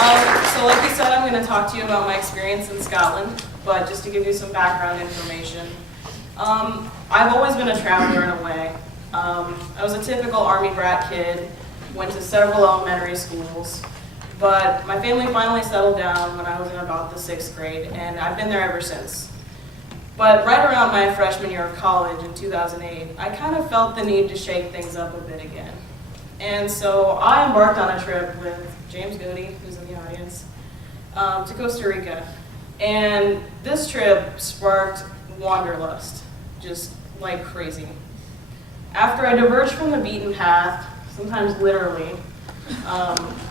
So like you said, I'm going to talk to you about my experience in Scotland, but just to give you some background information. I've always been a traveler in a way. I was a typical Army brat kid, went to several elementary schools, but my family finally settled down when I was in about the 6th grade, and I've been there ever since. But right around my freshman year of college in 2008, I kind of felt the need to shake things up a bit again. And so I embarked on a trip with James Goody, who's in the audience, to Costa Rica. And this trip sparked wanderlust, just like crazy. After I diverged from the beaten path, sometimes literally,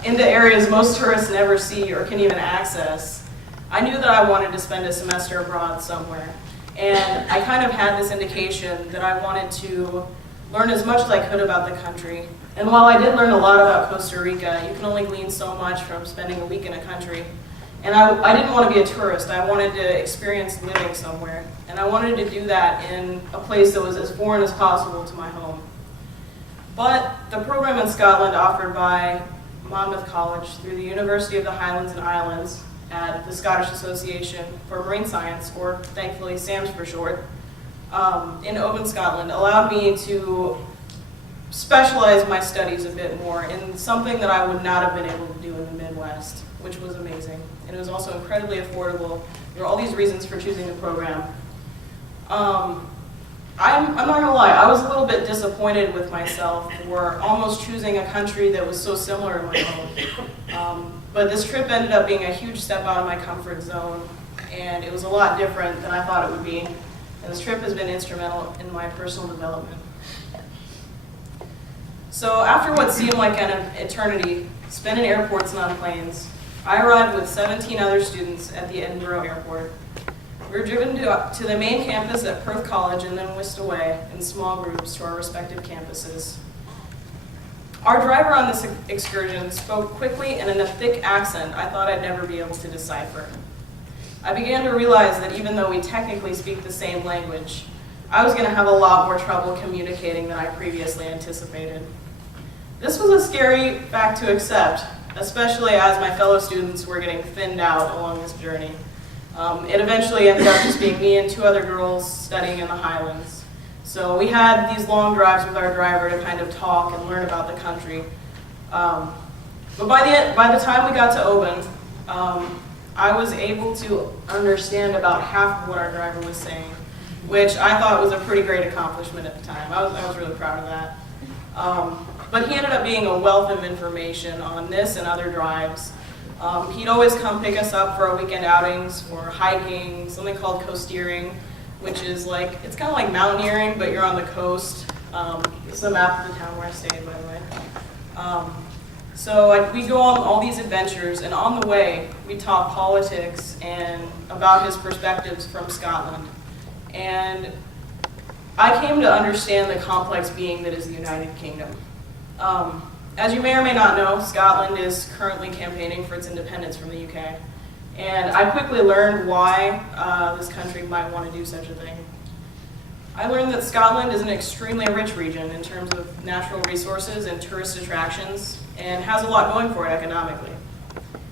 into areas most tourists never see or can even access, I knew that I wanted to spend a semester abroad somewhere. And I kind of had this indication that I wanted to learn as much as I could about the country. And while I did learn a lot about Costa Rica, you can only glean so much from spending a week in a country. And I didn't want to be a tourist. I wanted to experience living somewhere. And I wanted to do that in a place that was as foreign as possible to my home. But the program in Scotland offered by Monmouth College through the University of the Highlands and Islands at the Scottish Association for Marine Science, or thankfully SAMS for short, in Oban, Scotland, allowed me to specialize my studies a bit more in something that I would not have been able to do in the Midwest, which was amazing. And it was also incredibly affordable. There were all these reasons for choosing the program. I'm not gonna lie, I was a little bit disappointed with myself for almost choosing a country that was so similar to my own. But this trip ended up being a huge step out of my comfort zone, and it was a lot different than I thought it would be. And this trip has been instrumental in my personal development. So after what seemed like an eternity spent in airports and on planes, I arrived with 17 other students at the Edinburgh airport. We were driven to the main campus at Perth College and then whisked away in small groups to our respective campuses. Our driver on this excursion spoke quickly and in a thick accent I thought I'd never be able to decipher. I began to realize that even though we technically speak the same language, I was going to have a lot more trouble communicating than I previously anticipated. This was a scary fact to accept, especially as my fellow students were getting thinned out along this journey. It eventually ended up just being me and 2 other girls studying in the Highlands. So we had these long drives with our driver to kind of talk and learn about the country. But by the time we got to Oban, I was able to understand about half of what our driver was saying, which I thought was a pretty great accomplishment at the time. I was really proud of that. But he ended up being a wealth of information on this and other drives. He'd always come pick us up for our weekend outings for hiking, something called coasteering, which is like, it's kind of like mountaineering, but you're on the coast. This is a map of the town where I stayed, by the way. So we go on all these adventures, and on the way, we talk politics and about his perspectives from Scotland. And I came to understand the complex being that is the United Kingdom. As you may or may not know, Scotland is currently campaigning for its independence from the UK. And I quickly learned why this country might want to do such a thing. I learned that Scotland is an extremely rich region in terms of natural resources and tourist attractions, and has a lot going for it economically.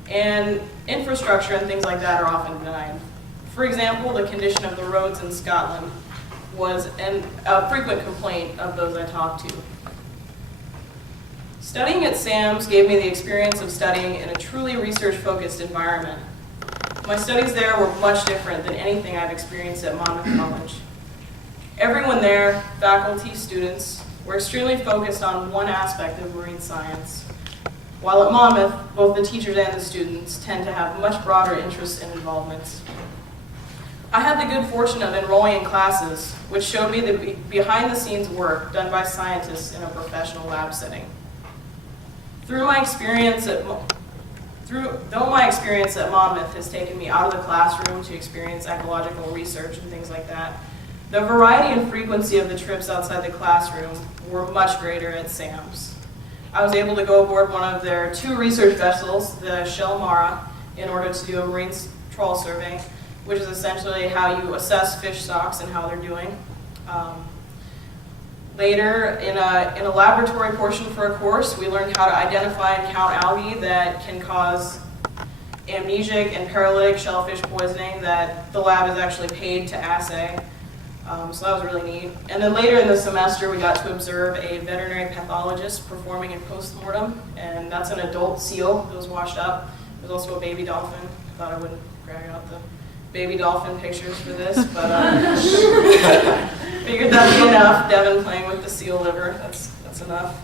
And infrastructure and things like that are often denied. For example, the condition of the roads in Scotland was a frequent complaint of those I talked to. Studying at SAMS gave me the experience of studying in a truly research-focused environment. My studies there were much different than anything I've experienced at Monmouth College. Everyone there, faculty, students, were extremely focused on one aspect of marine science, while at Monmouth, both the teachers and the students tend to have much broader interests and involvements. I had the good fortune of enrolling in classes which showed me the behind-the-scenes work done by scientists in a professional lab setting. Though my experience at Monmouth has taken me out of the classroom to experience ecological research and things like that, the variety and frequency of the trips outside the classroom were much greater at SAMS. I was able to go aboard one of their 2 research vessels, the Shell Mara, in order to do a marine trawl survey, which is essentially how you assess fish stocks and how they're doing. Later, in a laboratory portion for a course, we learned how to identify and count algae that can cause amnesic and paralytic shellfish poisoning that the lab is actually paid to assay. So that was really neat. And then later in the semester, we got to observe a veterinary pathologist performing a post-mortem, and that's an adult seal that was washed up. There's also a baby dolphin. I thought I wouldn't drag out the baby dolphin pictures for this, but figured that'd be enough. Devin playing with the seal liver, that's enough.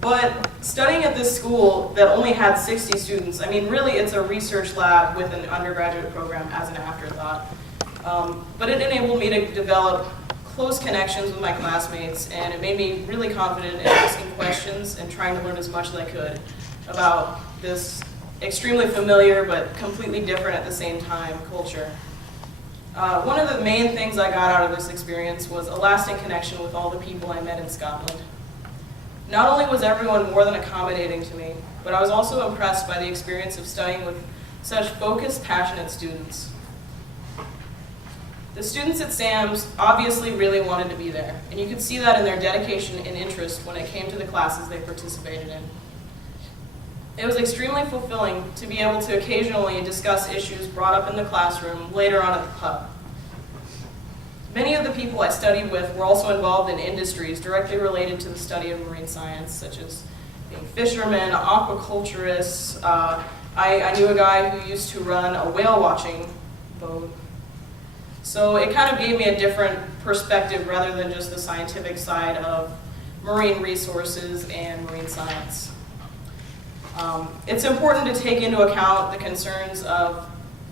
But studying at this school that only had 60 students, I mean, really it's a research lab with an undergraduate program as an afterthought. But it enabled me to develop close connections with my classmates, and it made me really confident in asking questions and trying to learn as much as I could about this extremely familiar but completely different at the same time culture. One of the main things I got out of this experience was a lasting connection with all the people I met in Scotland. Not only was everyone more than accommodating to me, but I was also impressed by the experience of studying with such focused, passionate students. The students at SAMS obviously really wanted to be there, and you could see that in their dedication and interest when it came to the classes they participated in. It was extremely fulfilling to be able to occasionally discuss issues brought up in the classroom later on at the pub. Many of the people I studied with were also involved in industries directly related to the study of marine science, such as being fishermen, aquaculturists. I knew a guy who used to run a whale watching boat. So it kind of gave me a different perspective rather than just the scientific side of marine resources and marine science. It's important to take into account the concerns of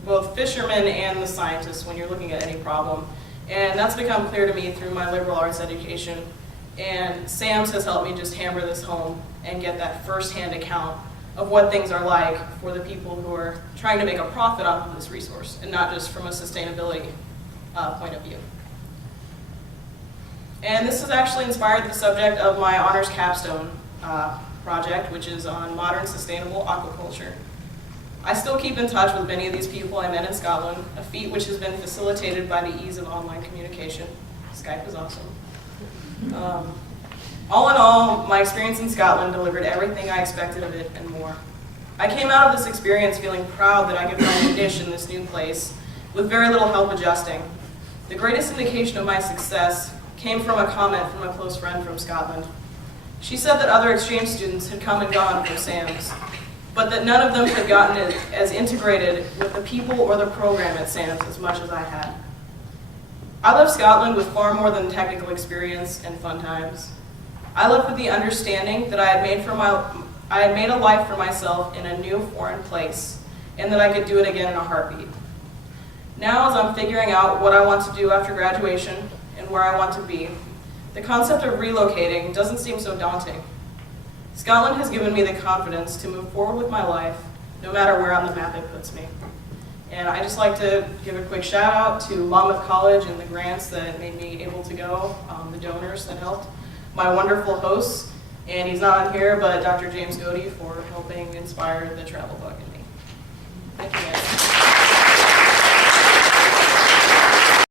both fishermen and the scientists when you're looking at any problem. And that's become clear to me through my liberal arts education. And SAMS has helped me just hammer this home and get that first-hand account of what things are like for the people who are trying to make a profit off of this resource, and not just from a sustainability point of view. And this has actually inspired the subject of my honors capstone project, which is on modern sustainable aquaculture. I still keep in touch with many of these people I met in Scotland, a feat which has been facilitated by the ease of online communication. Skype is awesome. All in all, my experience in Scotland delivered everything I expected of it and more. I came out of this experience feeling proud that I could find a niche in this new place with very little help adjusting. The greatest indication of my success came from a comment from a close friend from Scotland. She said that other exchange students had come and gone from SAMS, but that none of them had gotten as integrated with the people or the program at SAMS as much as I had. I left Scotland with far more than technical experience and fun times. I left with the understanding that I had made a life for myself in a new foreign place, and that I could do it again in a heartbeat. Now, as I'm figuring out what I want to do after graduation and where I want to be, the concept of relocating doesn't seem so daunting. Scotland has given me the confidence to move forward with my life, no matter where on the map it puts me. And I just like to give a quick shout out to Monmouth College and the grants that made me able to go, the donors that helped, my wonderful hosts, and he's not on here, but Dr. James Godey for helping inspire the travel bug in me. Thank you guys.